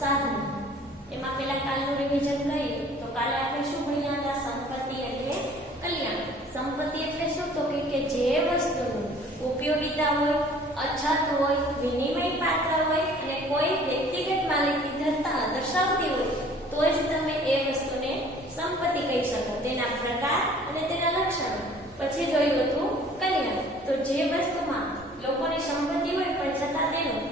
સાધનો. એમાં પેલા કાલનું રિવિઝન કરીએ તો કાલે આપણે શું ભણ્યા હતા? સંપત્તિ એટલે કલ્યાણ. સંપત્તિ એટલે શું? તો કે જે વસ્તુનું ઉપયોગિતા હોય, અછત હોય, વિનિમય પાત્ર હોય અને કોઈ વ્યક્તિગત માલિકી દર્શાવતી હોય તો જ તમે એ વસ્તુને સંપત્તિ કહી શકો. તેના પ્રકાર અને તેના લક્ષણો. પછી જોયું હતું કલ્યાણ. તો જે વસ્તુમાં લોકોની સંપત્તિ હોય પણ છતાં તેનું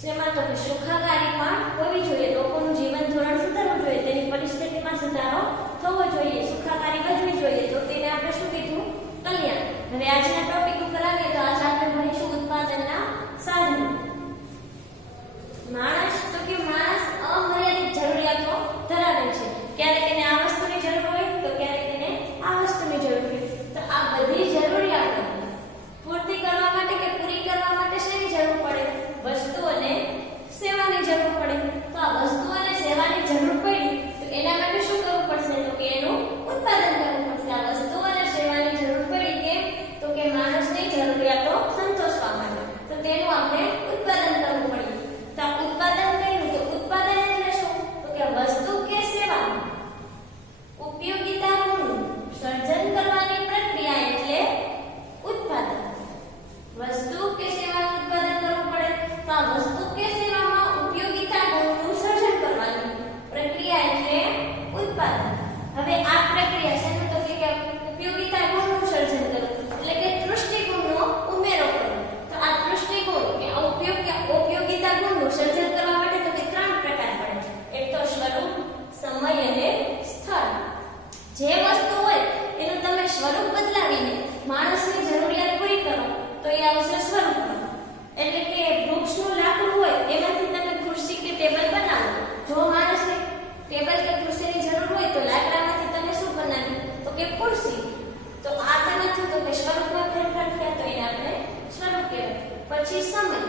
શેમાં તો કે સુખાકારીમાં હોવી જોઈએ, લોકોનું જીવન ધોરણ સુધારવું જોઈએ, તેની પરિસ્થિતિમાં સુધારો થવો જોઈએ, સુખાકારી વધવી જોઈએ, તો તેને આપણે શું કીધું? કલ્યાણ. હવે આજના ટોપિક ઉપર આવીએ તો આજે આપણે ભણીશું ઉત્પાદનના સાધનો. માણસ અમર્યાદિત જરૂરિયાતો ધરાવે છે. ક્યારેક તેને આ વસ્તુની જરૂર હોય તો ક્યારેક તેને આ વસ્તુની જરૂર હોય. તો આ બધી જરૂરિયાતો પૂર્તિ કરવા માટે કે પૂરી કરવા માટે શેની જરૂર પડે? વસ્તુ અને સેવાની જરૂર પડે. તો આ વસ્તુ અને સેવાની જરૂર પડી તો એના માટે શું કરવું પડશે? તો કે એનું ઉત્પાદન કરવું પડશે. આ વસ્તુ અને સેવાની જરૂર પડી કેમ? તો કે માણસની જરૂરિયાતો સંતોષવા માટે. તો તેનું આપણે ઉત્પાદન કરવું પડે. તો આ ઉત્પાદન કર્યું તો ઉત્પાદન એટલે શું? તો કે વસ્તુ કે સેવાનું ઉપયોગિતા ગુણનું સર્જન કરવાની પ્રક્રિયા એટલે ઉત્પાદન. વસ્તુ કે સેવાનું ઉત્પાદન કરવું પડે તો આ વસ્તુ કે સેવામાં ઉપયોગિતા ગુણનું સર્જન કરવાની પ્રક્રિયા એટલે ઉત્પાદન. હવે આ પ્રક્રિયા શેનું? તો કે ઉપયોગિતા ગુણનું સર્જન કરવું એટલે કે દૃષ્ટિગુણનો ઉમેરો કરવો. તો આ દૃષ્ટિગુણ કે ઉપયોગિતા ગુણનું સર્જન કરવા માટે તો કે ત્રણ પ્રકાર પડે છે. એક તો સ્વરૂપ, સમય અને સ્થળ. જે વસ્તુ હોય એનું તમે સ્વરૂપ બદલાવીને માણસની જરૂરિયાત પૂરી કરો તો એ આવશે સ્વરૂપમાં. એટલે કે વૃક્ષનું લાકડું હોય એમાંથી તમે ખુરશી કે ટેબલ બનાવો. જો માણસને ટેબલ કે ખુરશીની જરૂર હોય તો લાકડામાંથી તમે શું બનાવ્યું? તો કે ખુરશી. તો આ તેનાથી તો કે સ્વરૂપમાં ફેરફાર થયા તો એને આપણે સ્વરૂપ કહેવાય. પછી સમય.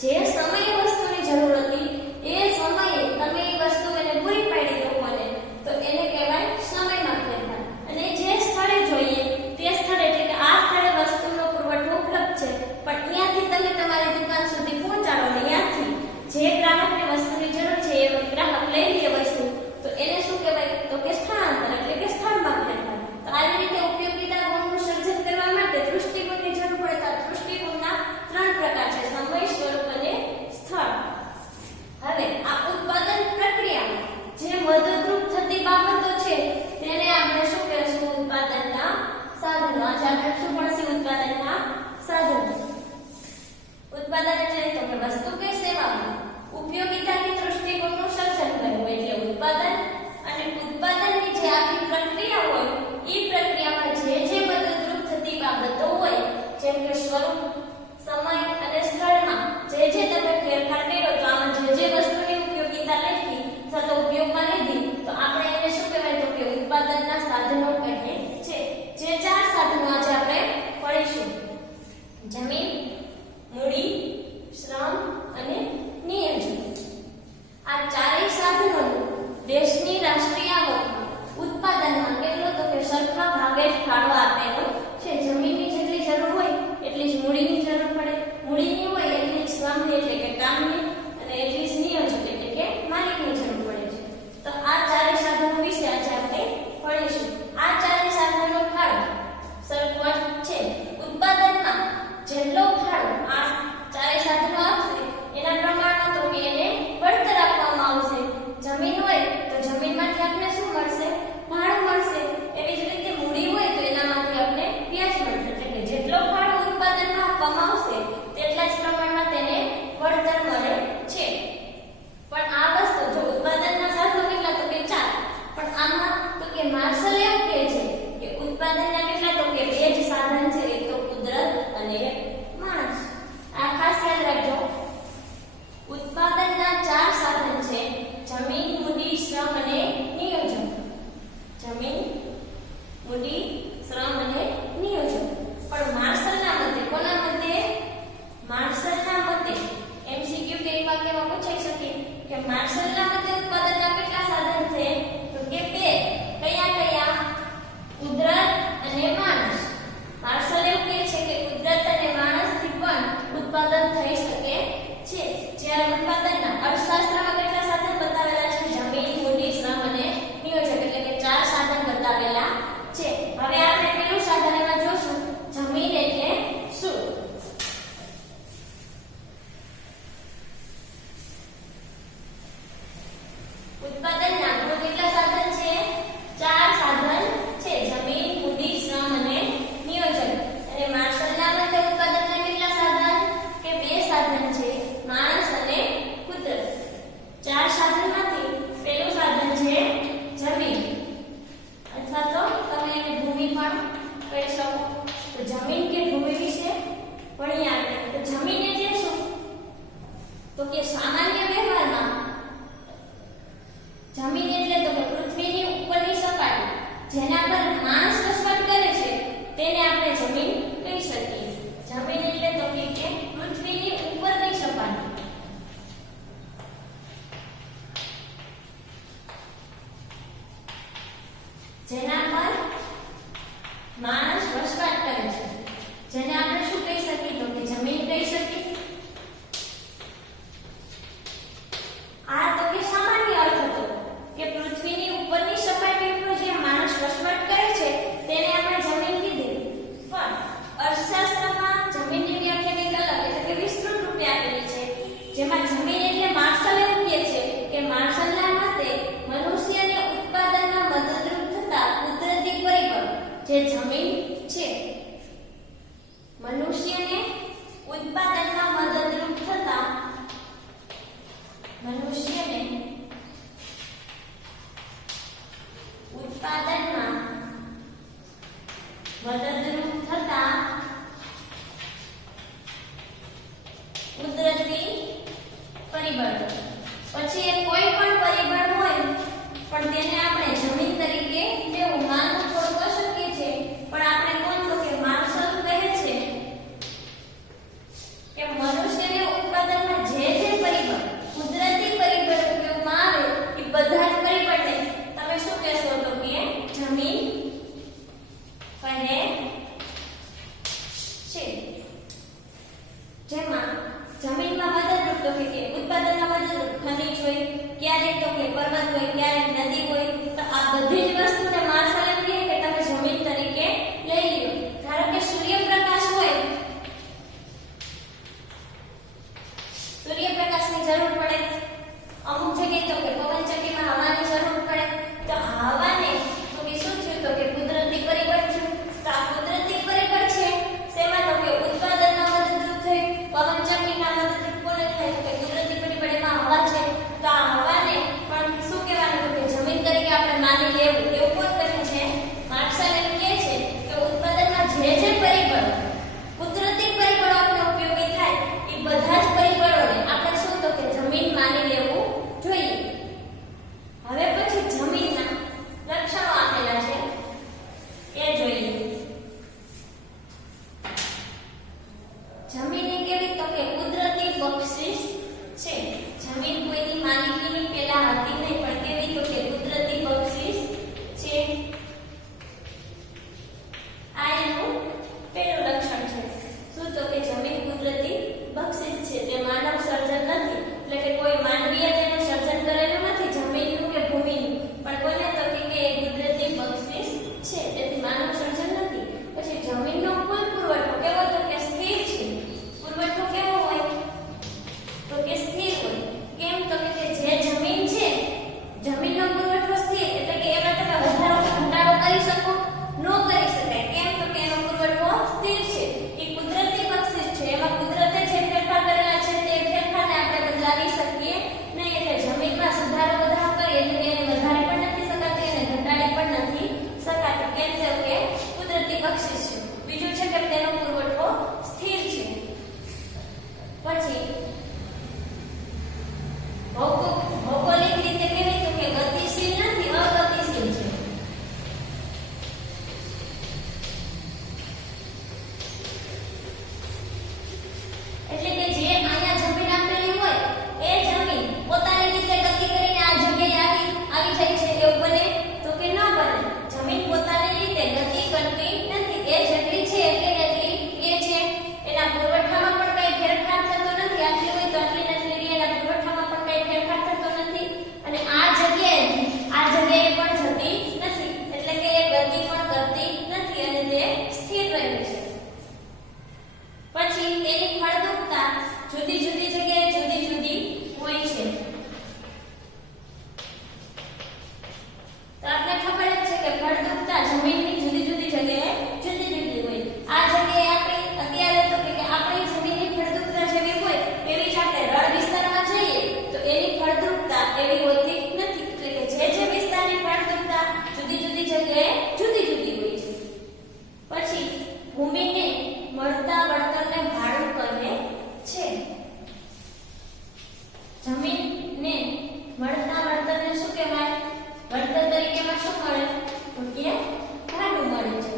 જે સમયે વસ્તુની જરૂર હતી એ સમયે તમે એ વસ્તુ એને પૂરી પાડી દો કોને તો એને કહેવાય સમયમાં ફેરફાર. અને જે સ્થળે જોઈએ તે સ્થળે એટલે કે આ સ્થળે વસ્તુનો પુરવઠો ઉપલબ્ધ છે પણ ત્યાંથી તમે તમારી દુકાન સુધી પહોંચાડો ને ત્યાંથી જે ગ્રાહકને વસ્તુની જરૂર છે એ ગ્રાહક લઈ લે વસ્તુ તો એને શું કહેવાય? તો કે સ્થળાંતર એટલે કે સ્થળમાં ફેરફાર. તો આવી રીતે ઉપયોગિતા ગુણનું સર્જન કરવા માટે દૃષ્ટિગુણની જરૂર પડે. તો દૃષ્ટિગુણના ત્રણ પ્રકાર છે: સમય, સ્વરૂપ અને સ્થળ. હવે આ ઉત્પાદન પ્રક્રિયામાં જે મદદરૂપ થતી બાબતો છે તેને આપણે શું કહેશું? ઉત્પાદનના સાધનો. આજે આપણે શું ભણશું? ઉત્પાદનના સાધનો. ઉત્પાદન એટલે તો કે વસ્તુ કે સેવામાં ઉપયોગિતાની દૃષ્ટિગુણનું સર્જન કરવું એટલે ઉત્પાદન. અને ઉત્પાદનની જે આખી પ્રક્રિયા હોય એ પ્રક્રિયામાં જે મદદરૂપ થતી બાબતો હોય જેમ કે સ્વરૂપ, સમય અને સ્થળમાં જે તમે ફેરફાર કર્યો તો આમાં જે વસ્તુની ઉપયોગિતા લખી અથવા તો ઉપયોગમાં લીધી તો આપણે એને શું કહેવાય? તો કે ઉત્પાદનના સાધનો કહીએ છે. જે ચાર સાધનો આજે આપણે ભણીશું: જમીન, મૂડી, શ્રમ અને નિયોજન. આ ચારેય સાધનોનું દેશની રાષ્ટ્રીય આવકમાં ઉત્પાદનમાં કેટલો? તો કે સરખા ભાગે જ ફાળો આપેલો છે. જમીનની જેટલી જરૂર હોય એટલી જ મૂડીની જરૂર પડે, મૂડીની હોય એટલી જ શ્રમની એટલે કે કામની અને એટલી જ નિયોજન એટલે કે માલિકની જરૂર પડે છે. તો આ ચારેય સાધનો વિશે આજે આપણે ભણીશું. આ ચારેય સાધનોનો ફાળો સરખો જ છે. ઉત્પાદનમાં જેટલો ફાળો આ ચારેય સાધનો આપશે એના પ્રમાણમાં તો કે એને વળતર આપવામાં આવશે. જમીન હોય તો જમીનમાંથી આપણે શું મળશે? ભાડું મળશે. એવી જ રીતે મૂડી હોય તો એનામાંથી ઉત્પાદનના કુલ કેટલા સાધન છે? 4 સાધન છે. જમીન, બુદ્ધિ, શ્રમ અને નિયોજન. અને માર્શલના મતે ઉત્પાદનના કેટલા સાધન? કે 2 સાધન છે, માણસ અને કુદરત. 4 સાધનમાંથી પહેલું સાધન છે જમીન, અથવા તો તમે એને ભૂમિ પણ કહી શકો. તો જમીન કે ભૂમિ વિશે ભણીએ આપણે. તો જમીન એટલે શું? તો કે સામાન્ય વ્યવહારમાં જમીન એટલે તો કે પૃથ્વીની ઉપરની સપાટી જેના પર માણસ વસવાટ કરે છે તેને આપણે જમીન કહી શકીએ. જમીન એટલે તો કે પૃથ્વીની ઉપરની સપાટી જેના પર માણસ વસવાટ કરે છે જેને આપણે શું કહી શકીએ? તો કે જમીન કહી શકીએ. આ તો કે સામાન્ય અર્થ હતો કે પૃથ્વીની ઉપરની સપાટી પર જે માણસ વસવાટ કરે છે તેને આપણે જમીન કીધી. પણ અર્થશાસ્ત્રમાં જમીનની વ્યાખ્યા કંઈક અલગ એટલે કે વિસ્તૃત રૂપે આપેલી છે, જેમાં જમીન એટલે માર્શલ એવું કહે છે કે માર્શલના મતે મનુષ્યને ઉત્પાદનમાં મદદરૂપ થતા કુદરતી પરિબળ જે જમીન છે. મનુષ્યને ઉત્પાદનમાં મદદરૂપ થતા કુદરતી પરિબળ. પછી એ કોઈ પણ પરિબળ હોય પણ તેને આપણે જમીન તરીકે લેવું. માનવું થોડું અશક્ય છે, પણ આપણે કોણ તો કે માર્શલ કહે છે કે મનુષ્યને ઉત્પાદનમાં જે પરિબળ કુદરતી પરિબળ ઉપયોગમાં આવે એ બધા જ પરિબળને તમે શું કહેશો? તો કે જમીન કહે છે. જેમાં જમીનમાં મદદરૂપ તો કે ઉત્પાદનમાં મદદરૂપ ખનિજ હોય, ક્યારેક તો કે પર્વત હોય, ક્યારેક નદી હોય. તો આ બધી જ વસ્તુને માર્શલ એમ કહે કે તમે જમીન તરીકે લઈ લ્યો. ધારો કે સૂર્યપ્રકાશ હોય, સૂર્યપ્રકાશની જરૂર પડે. અમુક જગ્યાએ તો કે પવનચક્કીમાં હવાની જરૂર પડે. તો હવાને તો કે શું થયું? તો કે કુદરતી પરિબળ થયું. તો આ કુદરતી પરિબળ છે શેમાં? તો કે ઉત્પાદનમાં મદદરૂપ થયું. પવનચક્કીના મદદરૂપ કોને થાય? તો કે કુદરતી પરિબળ એમાં હવા છે. તો આ હવાને પણ શું કહેવાનું? તો કે જમીન તરીકે આપણે માની લેવું. એવું કોણ કહે છે? માર્શલ એમ કહે છે કે ઉત્પાદનમાં જે પરિબળ કુદરતી પરિબળો આપણે ઉપયોગી થાય એ બધા જ પરિબળોને આપણે શું તો કે જમીન માની લેવું જોઈએ. હવે પછી જમીનના લક્ષણો આપેલા છે એ જોઈએ. જમીન એ કેવી? તો કે કુદરતી બક્ષિસ છે. જમીન કોઈની માલિકીની પહેલા હતી નહીં, પણ કેવી? તો કે કુદરતી બક્ષિસ છે. આ એનું પહેલું લક્ષણ છે. શું તો કે જમીન કુદરતી બક્ષિસ છે, તે માનવ સર્જન નથી. એટલે કે કોઈ માનવીએ તેનું સર્જન કરેલું નથી જમીનનું કે ભૂમિનું, પણ કોને તો કે એ કુદરતી બક્ષિસ છે, તેથી માનવ સર્જન નથી. પછી જમીનનો કુલ પુરવઠો કેવો? તો કે સ્થિર છે. પુરવઠો કેવો હોય? તો કે સ્થિર હોય. કેમ? તો કે જે મળતા વળતરને શું કહેવાય? વળતર તરીકેમાં શું મળે? તો કે ભાડું મળે છે.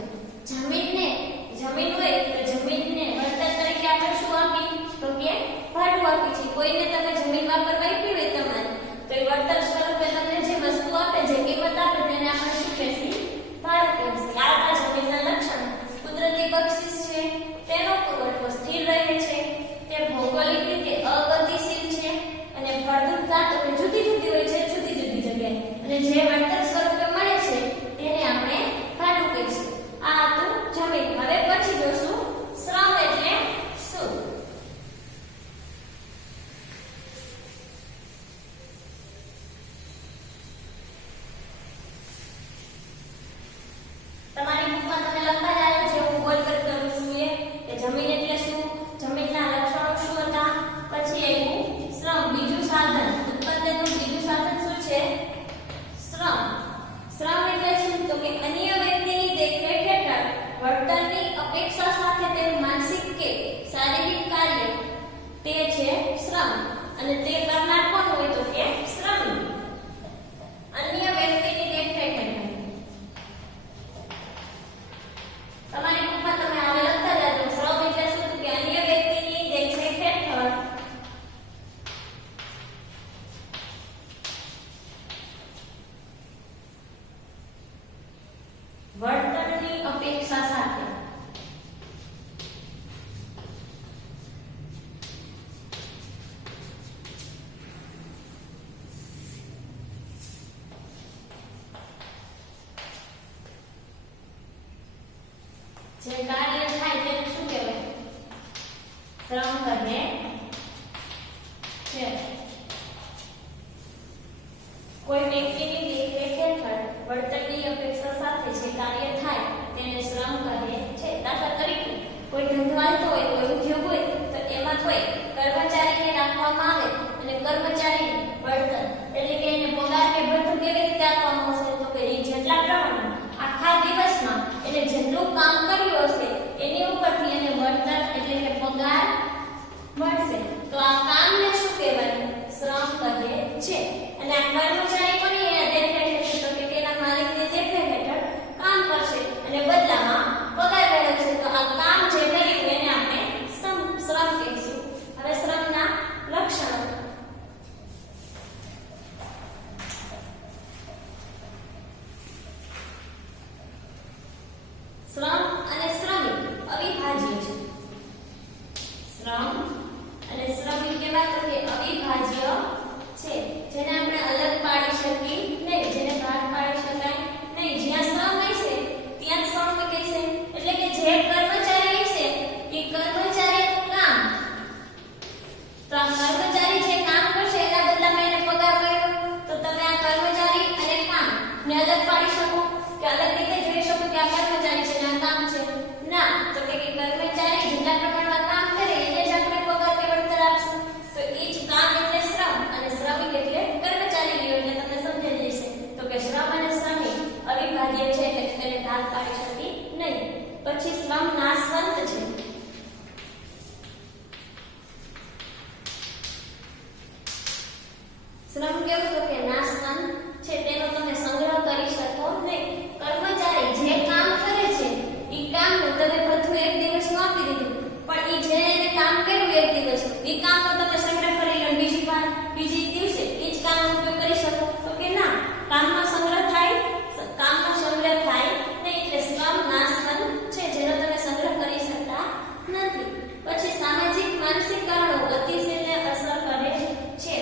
જમીન હોય તો જમીનને વળતર તરીકે આપણે શું આપી? તો કે ભાડું આપી છે. કોઈને તમે જમીન વાપરવા આપી હોય તમારે, તો એ વળતર સ્વરૂપે તમને જે વસ્તુ આપે, જે કિંમત આપે, તેને આપણે શું કહેશી? ભાડું કહેશી. આ જમીનના લક્ષણો. કુદરતી બક્ષિસ છે, તેનો પુરવઠો સ્થિર રહે છે, તે ભૌગોલિક રીતે અગતિશીલ છે, અને ફળદ્રુપતા તો જુદી જુદી હોય છે, જુદી જુદી જગ્યાએ, અને જે વળતર સ્વરૂપે મળે છે તેને આપણે ભાડું કહીશું. આ હતું જમીન. હવે પછી જોશું શ્રમ એટલે શું. તમારી બુકમાં તમે લખતા જાઓ, જે હું બોલ કરું છું કે જમીન એટલે શું, જમીનના લક્ષણો શું હતા, પછી આવ્યું શ્રમ, બીજું સાધન. ઉત્પાદનનું બીજું સાધન શું છે? શ્રમ. શ્રમ એટલે શું? તો કે અન્ય વ્યક્તિની દેખરેખ હેઠળ વર્તનની અપેક્ષા સાથે તેનું માનસિક કે શારીરિક કાર્ય, તે છે શ્રમ. અને તે કરનાર કોણ હોય? તો કે શ્રમિક. અન્ય વ્યક્તિની દેખરેખ હેઠળ. તમારી બુકમાં તમે આવે લખતા જાજો. શ્રમ એટલે શું? કે અન્ય વ્યક્તિની દેખરેખ હેઠળ વર્તનની અપેક્ષા સાથે જે કાર્ય થાય તેને શું કહેવાય? શ્રમ કહે છે. કોઈ વ્યક્તિની દેખરેખ હેઠળ વર્તનની અપેક્ષા સાથે જે કાર્ય થાય તેને શ્રમ કહે છે. દાખલા તરીકે કોઈ ધંધો ચાલતો હોય, કોઈ ઉદ્યોગ હોય, તો એમાં કોઈ કર્મચારીને રાખવામાં આવે અને કર્મચારીને વળતર એટલે કે એને પગાર કે ભથ્થું કેવી રીતે આપવામાં આવશે? તો કે જેટલા પ્રમાણમાં આખા દિવસમાં એને જેટલું કામ કર્યું હશે એની ઉપરથી એને વળતર એટલે કે પગાર મળશે. તો આ કામને શું કહેવાય? શ્રમ કહે છે. અને આ કર્મચારી કોની દેખરેખ હેઠળ? તો કે તેના માલિકની દેખરેખ હેઠળ કામ કરશે અને બદલામાં પગાર મેળવશે. તો આ કામ જે કર્યું એને આપણે શ્રમ કહીશું. હવે શ્રમના લક્ષણો. શ્રમ અને શ્રમિક અવિભાજ્ય છે. શ્રમ અને શ્રમિક કેવા? તો કે અવિભાજ્ય છે, જેને આપણે અલગ પાડી શકીએ નહીં, જેને ભાગ પાડી શકાય નહીં. જ્યાં શ્રમ હશે ત્યાં શ્રમિક હશે. એટલે કે જે કર્મચારી હશે એ કર્મચારીનું કામ, તો આ કર્મચારી જે કામ કરશે એના બદલામાં એને પગાર મળ્યો, તો તમે આ કર્મચારી અને કામ ને અલગ પાડી શકો કે અલગ રીતે જોઈ શકો કે આ કર્મચારી છે ને આ કામ છે? ના. તો કે કર્મચારી જેટલા પ્રમાણમાં કામ કરે એને જ આપણે પગાર કે વળતર આપશું. તો એ જ કામ એટલે શ્રમ અને શ્રમિક એટલે કર્મચારી લ્યો એટલે તમને સમજાઈ જશે. તો કે શ્રમ અને શ્રમિક અવિભાજ્ય છે એટલે તેને ભાગ પાડી શકી નહીં. પછી શ્રમ નાશવંત છે. શ્રમ કેવું? તો કે નાશવંત છે, તેનો તમે સંગ્રહ કરી શકો નહીં. કર્મચારી જે કામ કરે છે એ કામનું તમે ભથ્થું એક દિવસનું આપી દીધું, પણ એ જે એને કામ કર્યું એક દિવસનું એ કામનો તમે સંગ્રહ કરી લો, બીજી દિવસે એ જ કામનો ઉપયોગ કરી શકો? તો કે ના. કામનો સંગ્રહ થાય નહીં. એટલે શ્રમ નાશવંત છે, જેનો તમે સંગ્રહ કરી શકતા નથી. પછી સામાજિક માનસિક કારણો ગતિશીલને અસર કરે છે.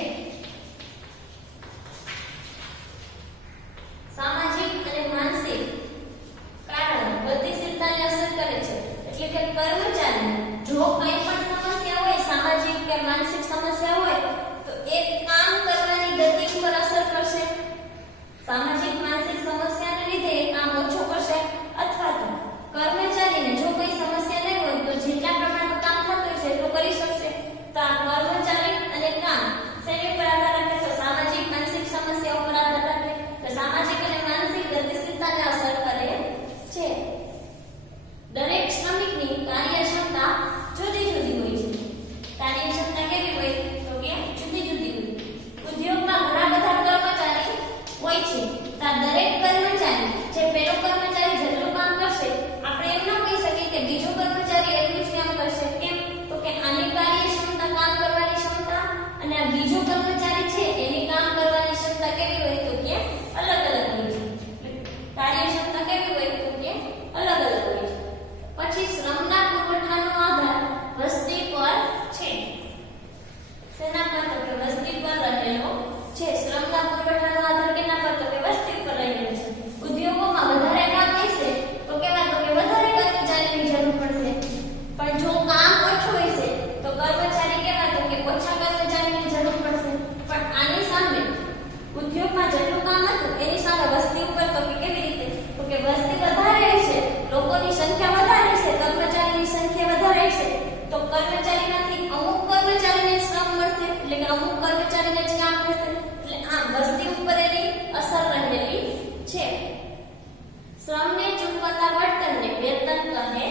શ્રમને ચૂકવતા વળતરને વેતન કહે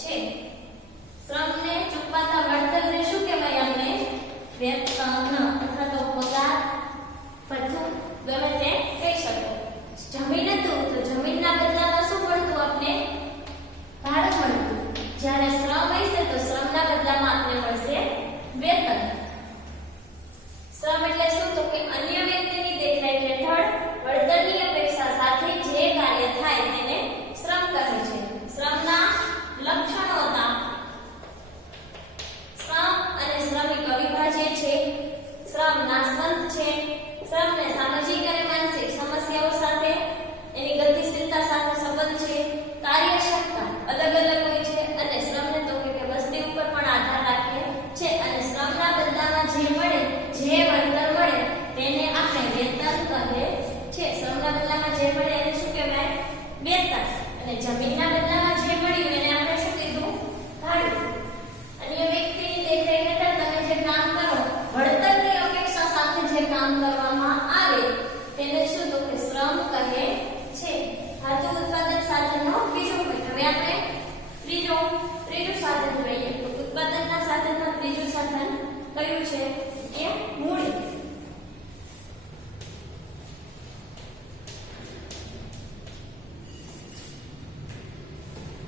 છે. શ્રમને ચૂકવતા વળતરને શું કહેવાય? આપણે વેતન અથવા તો પગાર, ભથ્થું ગમે તે કહી શકો. જમીન હતું તો જમીનના બદલામાં શું મળતું? આપણે ભાડું મળતું. જ્યારે શ્રમ હશે તો શ્રમના બદલામાં આપણે મળશે વેતન. શ્રમ એટલે શું? તો કે અન્ય વ્યક્તિની દેખરેખ હેઠળ વળતરની અપેક્ષા સાથે જે કાર્ય થાય તેને શ્રમ કહે છે. શ્રમના લક્ષણો હતા શ્રમ અને શ્રમિક અવિભાજ્ય છે, શ્રમ નાશવંત છે, શ્રમને સામાજિક અને માનસિક સમસ્યાઓ સાથે એની ગતિશીલતા સાથે સંબંધ છે, કાર્યક્ષમતા અલગ અલગ હોય છે અને શ્રમને તો કે વસ્તી ઉપર પણ આધાર રાખે છે અને શ્રમના બદલામાં જે મળે, જે વળતર મળે તેને આપણે વેતન કહે છે. શ્રમના બદલામાં જે મળે એને શું કહેવાય? વેતન. અને જમીનના બદલામાં જે મળ્યું એને આપણે શું કીધું? ભાડું. અન્ય વ્યક્તિની દેખરેખ હેઠળ તમે જે કામ કરો, વળતરની અપેક્ષા સાથે જે કામ કરવામાં આવે તેને શું? તો કે શ્રમ કહે છે. ધાતુ ઉત્પાદન સાધનનો બીજો ભાગ. હવે આપણે ત્રીજું સાધન જોઈએ. તો ઉત્પાદનના સાધનમાં ત્રીજું સાધન કયું છે? કે મૂડી.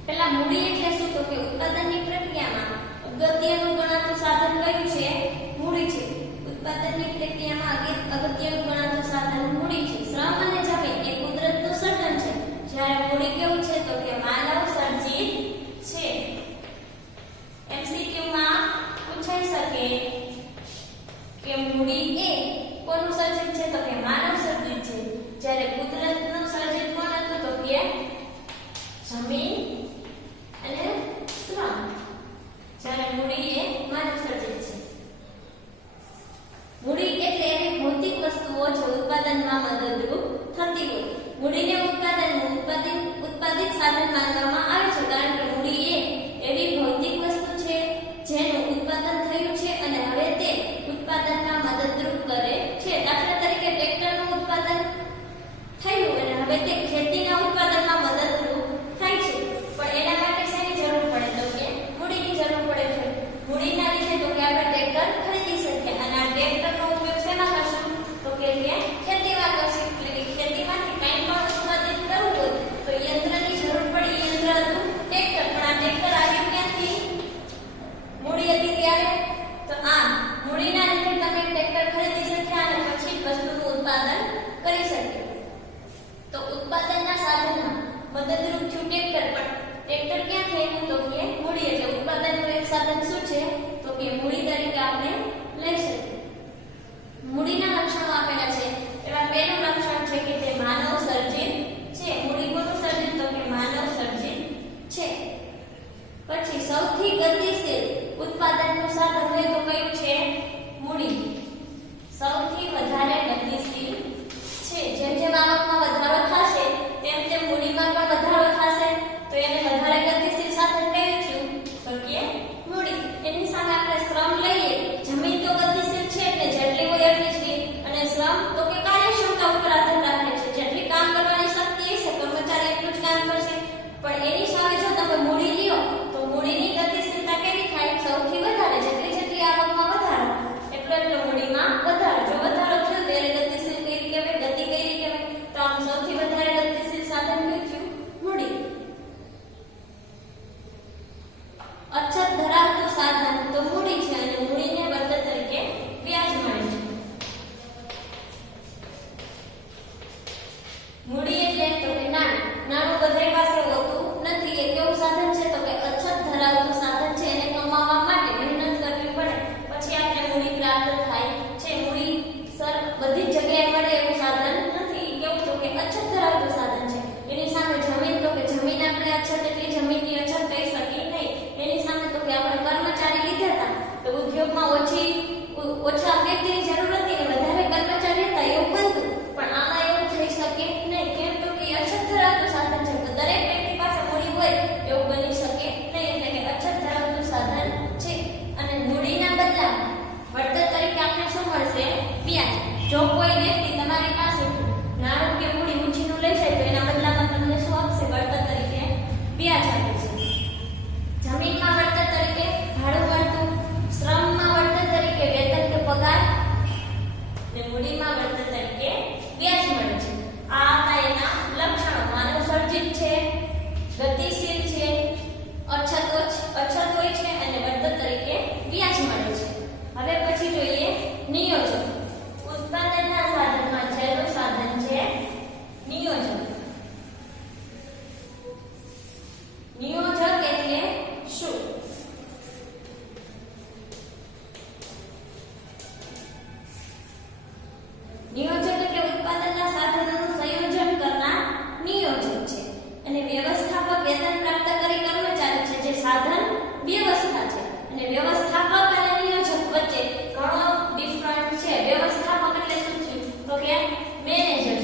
પેલા મૂડી એટલે શું? તો કે ઉત્પાદનની પ્રક્રિયામાં અગત્યનું ગણાતું સાધન કયું છે? મૂડી છે. ઉત્પાદનની પ્રક્રિયામાં અગત્યનું ગણાતું સાધન મૂડી છે. શ્રમ અને જમીન એ કુદરતનું સર્જન છે, જ્યારે મૂડી કેવું છે? તો કે માનવ સર્જિત છે. MCQ માં પૂછાઈ શકે કે મૂડી એ કોનું સર્જિત છે? તો કે માનવ સર્જિત છે. જ્યારે કુદરતનું સર્જિત કોણ હતું? તો કે જમીન અને શ્રમ. જ્યારે મૂડી એ માનવ સર્જિત છે. મૂડી એટલે એવી ભૌતિક વસ્તુઓ જે ઉત્પાદનમાં મદદરૂપ થતી હોય. મૂડીને ઉત્પાદિત સાધન માનવામાં આવે છે, કારણ કે મૂડી એ એવી ભૌતિક વસ્તુ છે જેનું ઉત્પાદન થયું છે અને હવે તે ઉત્પાદનમાં મદદરૂપ કરે છે. દાખલા તરીકે ટ્રેક્ટરનું ઉત્પાદન થયું અને હવે તે ખેતીના ઉત્પાદનમાં મદદરૂપ થાય છે, પણ એના માટે શેની જરૂર પડે? તો કે મૂડીની જરૂર પડે છે. મૂડીના લીધે તો કે આપણે ટ્રેક્ટર ખરીદી શકીએ અને આ ટ્રેક્ટરનો ઉપયોગ શેમાં કરશું? તો કે ખેતીમાં કરશું. એટલે કે ખેતીમાંથી કંઈ પણ ઉત્પાદિત કરવું હોય તો યંત્રની જરૂર પડી. યંત્ર હતું ટ્રેક્ટર, પણ આ ટ્રેક્ટર આવ્યું ક્યાંથી? મૂડી હતી ત્યારે. તો આ મૂડીના લીધે તમે ટ્રેક્ટર ખરીદી શક્યા અને પછી વસ્તુનું ઉત્પાદન કરી શકીએ. તો ઉત્પાદનના સાધનમાં મદદરૂપ થયું ટ્રેક્ટર, પણ ટ્રેક્ટર ક્યાંથી આવ્યું? તો કે મૂડી. એટલે ઉત્પાદનનું એક સાધન શું છે? તો કે મૂડી તરીકે આપણે લઈ શકીએ. મૂડીના લક્ષણો આપેલા છે. એમાં પહેલું લક્ષણ છે કે તે માનવ સર્જિત છે. મૂડી કોનું સર્જિત? તો કે માનવ સર્જિત છે. પછી સૌથી ગતિશીલ ઉત્પાદનનું સાધન હોય તો કયું છે? મૂડી. સૌથી વધારે ગતિશીલ છે. જેમ જેમ આવકમાં વધારો થશે તેમ તેમ મૂડીમાં પણ વધારો થશે. તો એને વધારે ગતિશીલ સાધન કયું થયું? તો કે મૂડી. એની સામે આપણે શ્રમ લઈએ. જમીન તો ગતિશીલ છે એટલે જેટલી હોય એટલી જ લે, અને શ્રમ તો કે કાર્યક્ષમતા ઉપર આધાર રાખે છે. જેટલી કામ કરવાની શક્તિ હશે કર્મચારી એટલું જ કામ કરશે. પણ એની સામે જો તમે મૂડી લ્યો તો મૂડીની ગતિશીલતા કેવી થાય? સૌથી વધારે. જેટલી આવકમાં વધારો એટલો મૂડીમાં વધારો. જો વધારો થયો ત્યારે ગતિશીલ કઈ કહેવાય? ગતિ કઈ કહેવાય? તો આમ સૌથી વધારે ગતિશીલ સાધન કયું થયું? મૂડી. અછત ધરાવતું સાધન તો મૂડી છે અને મૂડીને વળતર તરીકે વ્યાજ મળે છે. મૂડી એટલે તો કે નાણું બધાય પાસે હોતું નથી. એ કેવું સાધન છે? તો કે અછત ધરાવતું સાધન છે. એને કમાવા માટે મહેનત કરવી પડે પછી આપણે મૂડી પ્રાપ્ત થાય છે. મૂડી બધી જ જગ્યાએ મળે એવું સાધન નથી. કેવું? તો કે અછત ધરાવતું સાધન છે. એની સામે જમીન, તો કે જમીન આપણે અછત એટલી જમીનની અછત કહી શકીએ નહીં. એની સામે તો કે આપણે કર્મચારી લીધા હતા તો ઉદ્યોગમાં ઓછા વ્યક્તિની જરૂર હતી અને વધારે કર્મચારી હતા એવું બનતું, પણ આમાં એવું થઈ શકે નહીં. કેમ? તો કે અછત ધરાવતું સાધન છે. તો દરેક વ્યક્તિ પાસે મૂડી હોય એવું બની શકે નહીં. એટલે કે અછત ધરાવતું સાધન છે. અને મૂડીના બદલામાં વળતર તરીકે આપણે શું મળશે? વ્યાજ. જો કોઈ વ્યક્તિ તમારી પાસે નાણું કે મૂડી ઉછીનું લઈ જાય તો એના બદલામાં તમને શું આપશે? વ્યાજ મળે છે. આ હતા એના લક્ષણો. માનવ સર્જિત છે, ગતિશીલ છે, અછત હોય છે અને વળતર તરીકે વ્યાજ મળે છે. હવે પછી જોઈએ નિયોજક. ઉત્પાદનના સાધનમાં છેલ્લું સાધન છે નિયોજક. નિયોજક એટલે શું? નિયોજક એટલે ઉત્પાદનના સાધનોનું સંયોજન કરનાર નિયોજક છે. અને વ્યવસ્થાપક વેતન પ્રાપ્ત કરી કર્મચારી છે. જે સાધન વ્યવસ્થા છે. અને વ્યવસ્થાપક અને નિયોજક વચ્ચે ઘણો ડિફરન્ટ છે. વ્યવસ્થાપક એટલે શું થયું? તો કે મેનેજર